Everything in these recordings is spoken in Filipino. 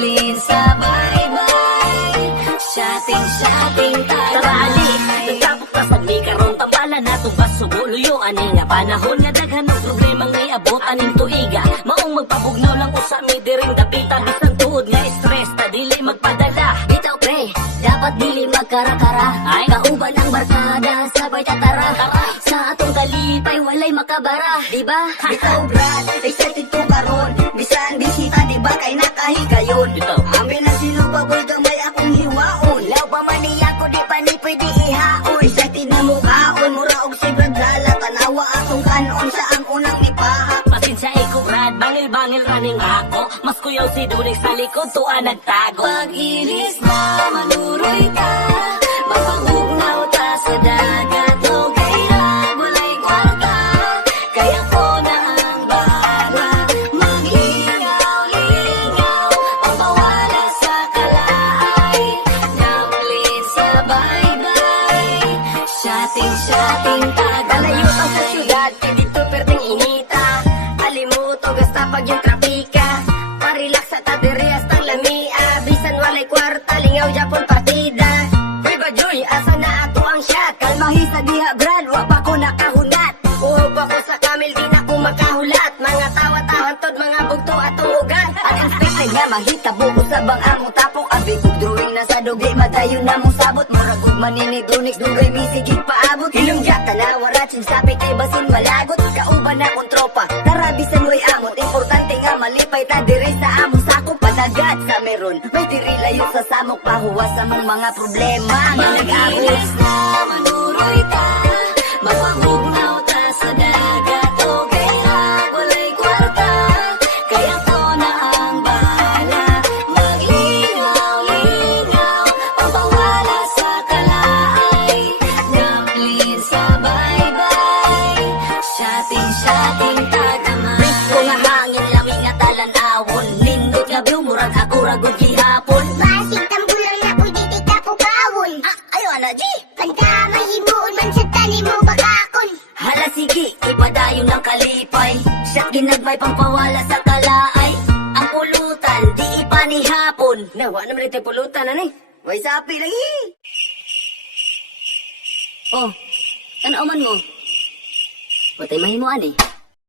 Naglin sa baybay, shopping Tarali, nagtapok ka sa mi karon tambalan natong basubuluyo ani nga panahon nga daghan ng problema nga iabot aning tuiga maong magpabugnaw lang usa mi diring dapita bisan tuod nga stress ta dili magpadala Bitaw pre, dapat dili magkara-kara. Ay. Kauban ang barkada, sabay tatara. Sa atong kalipay, walay makabara, diba? Bitaw brad, excited ko karon. Bisan bisita di ba kay nakahigayon. Bitaw. Amin na sinubaboy gamay akong hiwaon. Law pa man niya ko di pa ni pwede ihaon. Excited na mukhaon, mura og si brad lala. Tanawa akong kanon sa ang unang nipahak. pasensya iko brad bangil-bangil raning ako mas kuyaw si Duling sa likod tuwa nagtago Pag-ilis na manuroy ka, mapagugnaw ta sa dagat. Okay ra, walay kwarta, kaya ko na ang bahala. Maglingaw-lingaw, pambawala sa kalaay. Naglin sa baybay, shopping Kalayo pa sa syudad, kay dito perdeng inita. Alimuto gasta pag yung trapika. Parelax sa tadereas tang lamia. Bisan walay kwarta, lingaw Japon partida. Uy Badyoy, asa na ato ang shot? Kalmahi sa diha brad, wa pa ko nakahunat. Uhog ako sa kamil, di na ko makahulat. Mga tawa-tawan tod, mga bugto atong ugat. At expected nga mahitabo ko sa bang among tapok. Abi kog drawing na sa dugi, madayon na mong sabot. Murag ug maninigrunix, dugay bisigig paabot. Hilongja, tanawarat, sinsabi kay basin malagot. Kauban na kong tropa, tarabisan way amot. Importante nga malipay ta diri sa among sakop. Padagat sa meron, may diri layo sa samok. Pahuwas sa mong mga problema nga nag-abot. Magilis na manuroy ka, mapagugnaw ta sa dagat. Okay ra, walay kwarta, kaya ko na ang bahala. Maglingaw-lingaw, pambawala sa kalaay. Naglin sa baybay, shopping tagamay. ko nga hangin lami nga talan-awon nindot nga view murag ako ragod gihapon Basig tambulan na po diti ka po bawon. ayo ana G Kanta mahimuon man sa tani mo bakakon. hala sige ipadayon ng kalipay siya't ginagmay pampawala sa kalaay ang pulutan di ipanihapon Nawa naman ito pulutan na ni. Way sapi lagi. oh ano man mo patay mahimo ani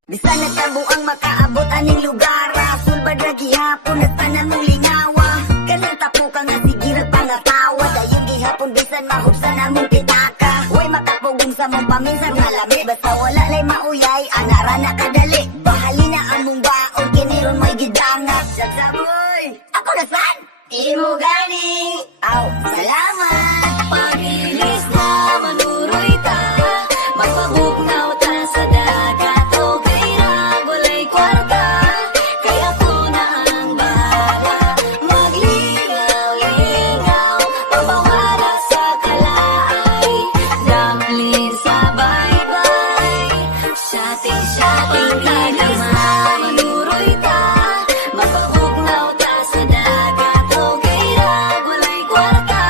Bisan nagtabo ang makaabot aning lugar. Sulbad na gihapon at tanan mong lingawa. Kaling tapo ka nga sigirag pangatawa. Dayon gihapon bisan mahubsan among pitaka. Way makapugong sa mong paminsan nga lami. Basta wala lay mauyay, anara na kadali. Bahali na among baon, kiniron mo'y gidangat. Sagsaboy! Ako na saan? Imo gani! Aw, salamat! Pag-ilis na manuroy ka, mapagugnaw ta sa dagat. Okay ra, walay kwarta, kaya ko na ang bahala. Maglingaw-lingaw, pambawala sa kalaay. Naglin sa baybay, shopping tagamay. Manuroy ka, mapagugnaw ta sa dagat. Okay ra, walay kwarta,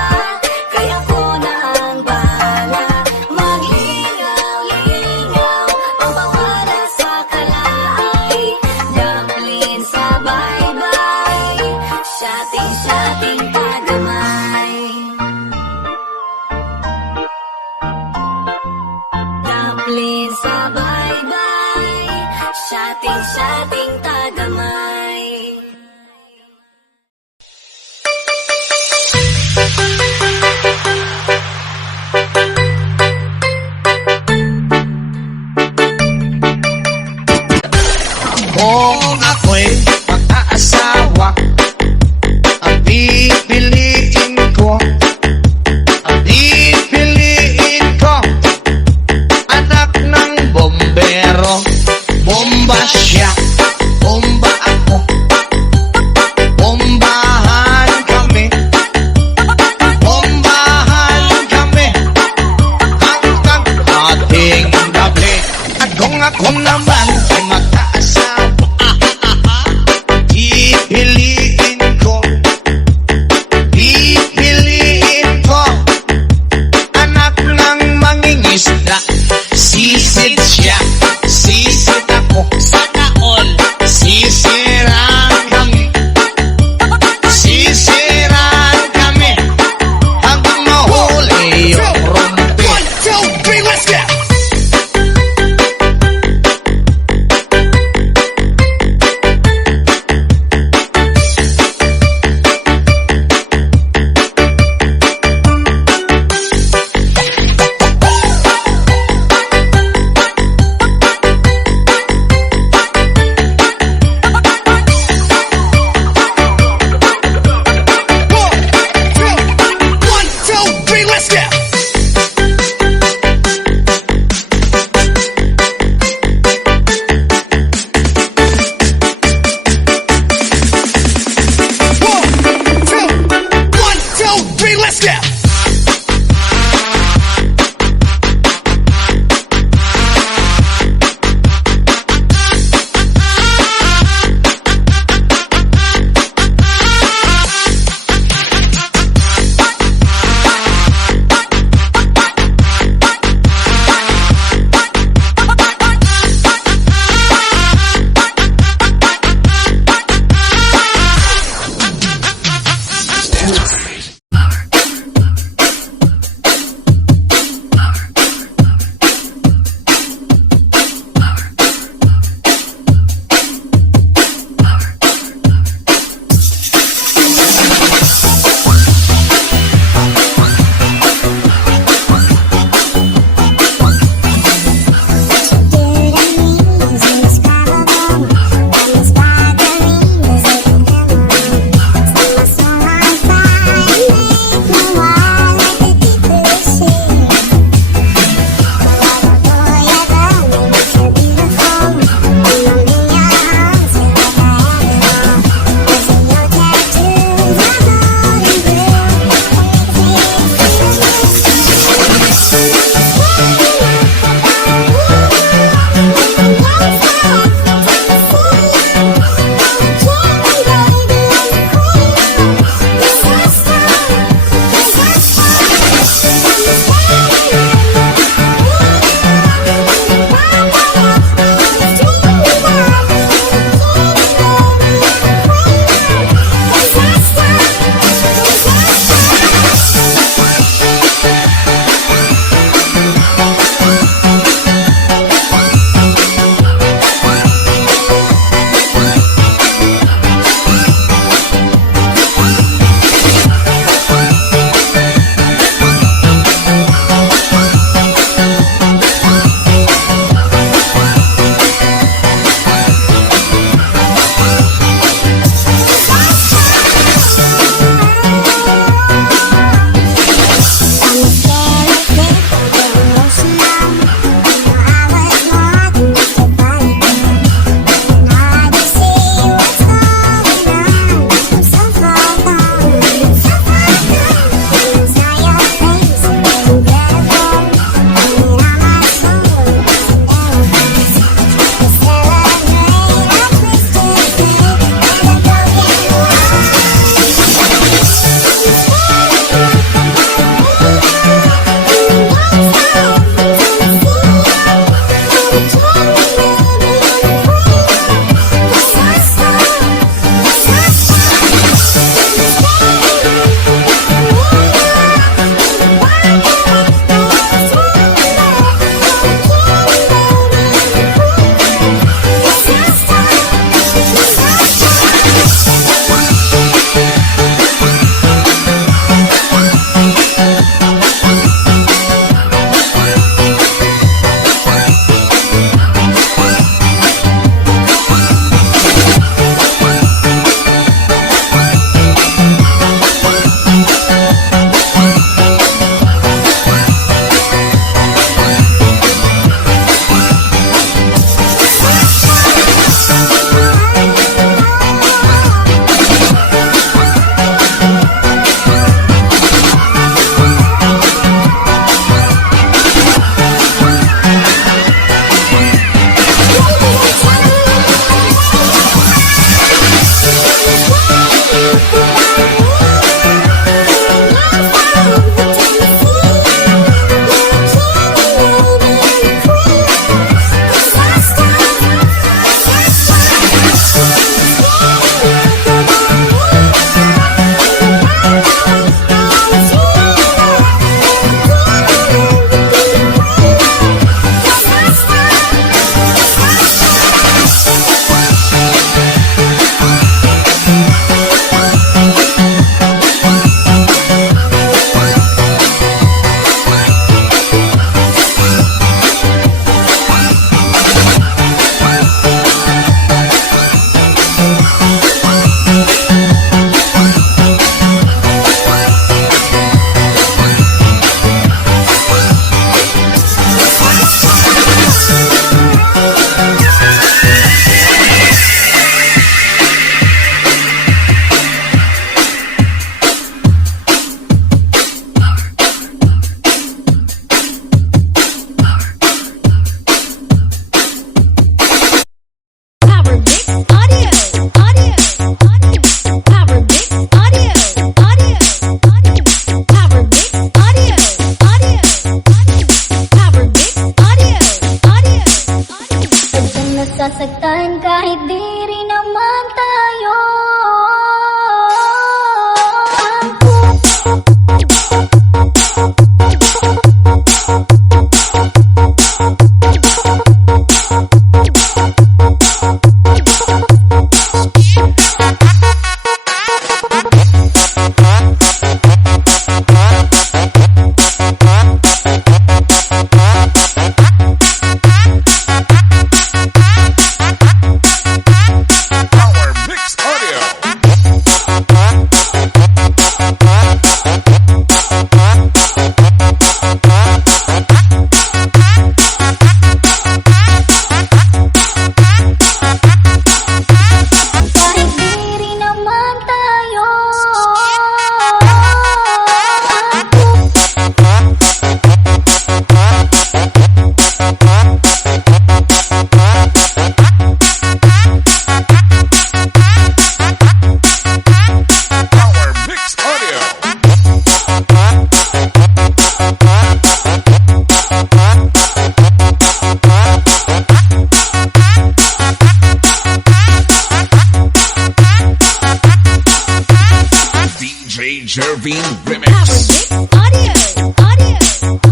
DJ Jervin Remix. Power Mix Audio, audio,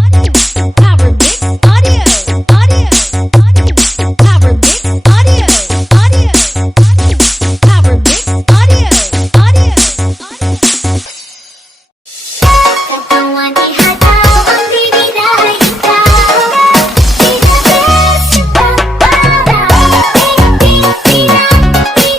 audio. Power Mix Audio, audio, audio. Power Mix Audio, audio, audio. Power Mix Audio, audio, audio. Katawan ni hataw ang bibigay ikaw. Pinabes ka para. Pinabes ka para.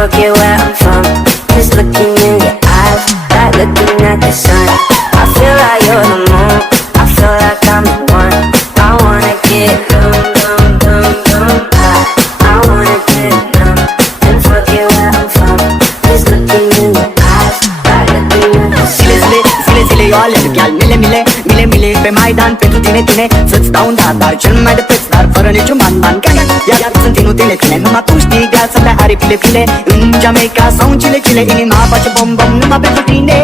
forget where I'm from. Just looking in your eyes, like looking at the sun. I feel like you're the moon, I feel like I'm the one. I wanna get I wanna get numb and forget where I'm from. Just looking in your eyes, like looking at the sun. Zile eu alerg, iar mile pe Maidan pentru tine să-ți dau un dar cel mai de preț, dar fără niciun ban iar sunt inutile tine, numai tu știi grea să bea aripile pline în Jamaica sau în Chile, inima face bom numai pentru tine.